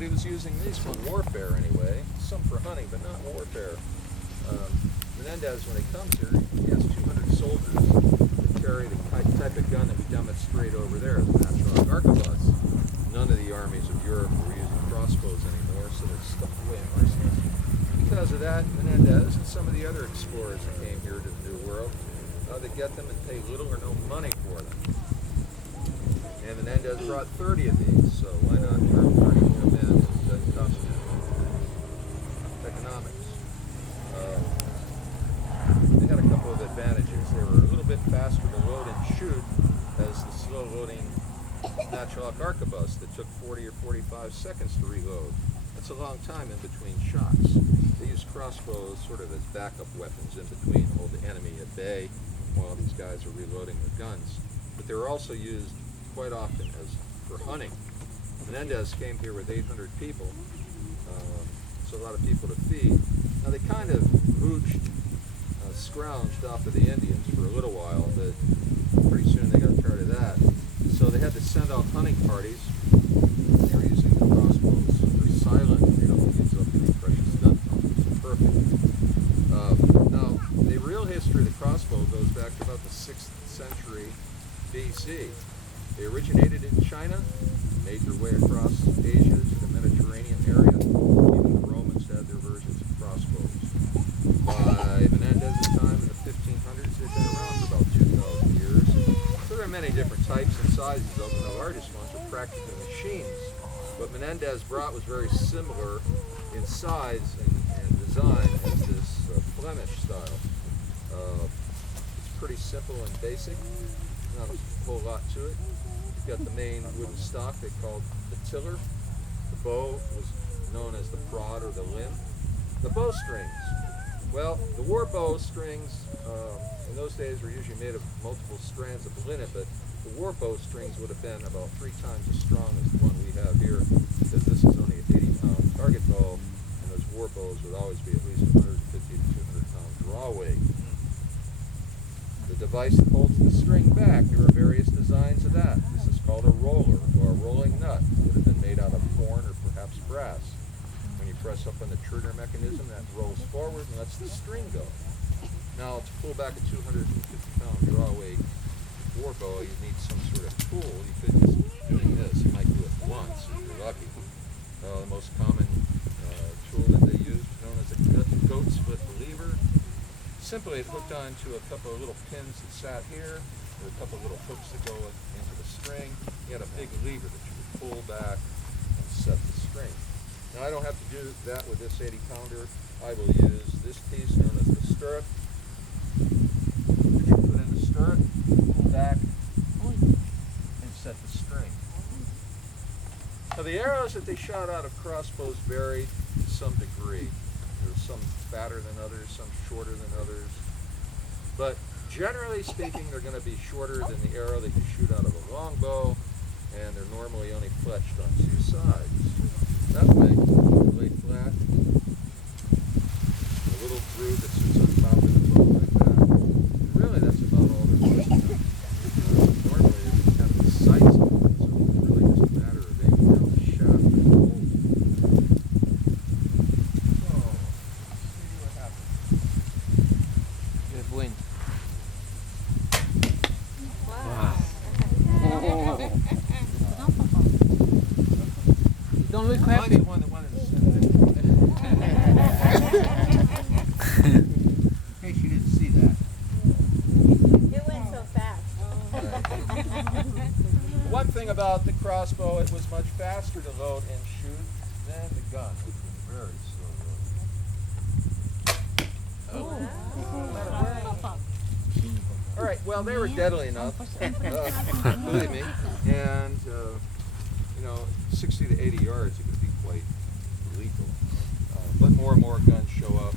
but he was using these for warfare anyway. Some for hunting, but not warfare. Menendez, when he comes here, he has 200 soldiers that carry the type of gun that we demonstrate over there, the natural arquebus. None of the armies of Europe were using crossbows anymore, so they're stuck away in arsenals. Because of that, Menendez and some of the other explorers that came here to the New World, they get them and pay little or no money for them. And Menendez brought 30 of these, so why not turn 30 more men? It doesn't cost you economics. They had a couple of advantages. They were a little bit faster to load and shoot as the slow-loading natural arquebus that took 40 or 45 seconds to reload. That's a long time in between shots. They used crossbows sort of as backup weapons in between to hold the enemy at bay while these guys are reloading their guns. But they were also used quite often as for hunting. Menendez came here with 800 people, so a lot of people to feed. Now they kind of mooched, scrounged off of the Indians for a little while, but pretty soon they got tired of that. So they had to send out hunting parties. They were using the crossbows. They're silent. They don't use up any precious gunpowder. It's perfect. Now, the real history of the crossbow goes back to about the 6th century BC. They originated in China, made their way across Asia to the Mediterranean area. Even the Romans had their versions of crossbows. By Menendez's time in the 1500s, they'd been around for about 2,000 years. So there are many different types and sizes of them. The largest ones are practically machines. What Menendez brought was very similar in size and design as this Flemish style. It's pretty simple and basic. Not a whole lot to it. You've got the main wooden stock they called the tiller. The bow was known as the prod or the limb. The bowstrings. Well, the war bow strings in those days were usually made of multiple strands of linen, but the war bow strings would have been about 3 times as strong as the one we have here, because this is only an 80-pound target bow, and those war bows would always be at least 150 to 200-pound draw weight. The device that holds the string back, there are various designs of that. This is called a roller, or a rolling nut. It would have been made out of horn or perhaps brass. When you press up on the trigger mechanism, that rolls forward and lets the string go. Now, to pull back a 250-pound draw weight war bow, you need some sort of tool. You could just doing this. You might do it once if you're lucky. The most common tool that they used, known as a goat split lever. Simply, it hooked onto a couple of little pins that sat here, or a couple of little hooks that go into the string. You had a big lever that you could pull back and set the string. Now, I don't have to do that with this 80-pounder. I will use this piece known as the stirrup. You put in the stirrup, pull back, and set the string. Now, the arrows that they shot out of crossbows varied to some degree. There's some fatter than others, some shorter than others. But generally speaking, they're going to be shorter than the arrow that you shoot out of a longbow, and they're normally only fletched on 2 sides. Nutmeg, lay flat, a little groove that sits on top of the bow like that. And really, that's about all there is to them. Normally, it's kind of the sights of them, so it's really just a matter of aiming down the shaft and holding. So, let's see what happens. Good wind. Wow. Don't look Mine's happy. the one that wanted to send it. In case you didn't see that. It went so fast. One thing about the crossbow, it was much faster to load and shoot than the gun, which was very slow loading. All right, well, they were deadly enough, believe me, and 60 to 80 yards, it could be quite lethal. But more and more guns show up.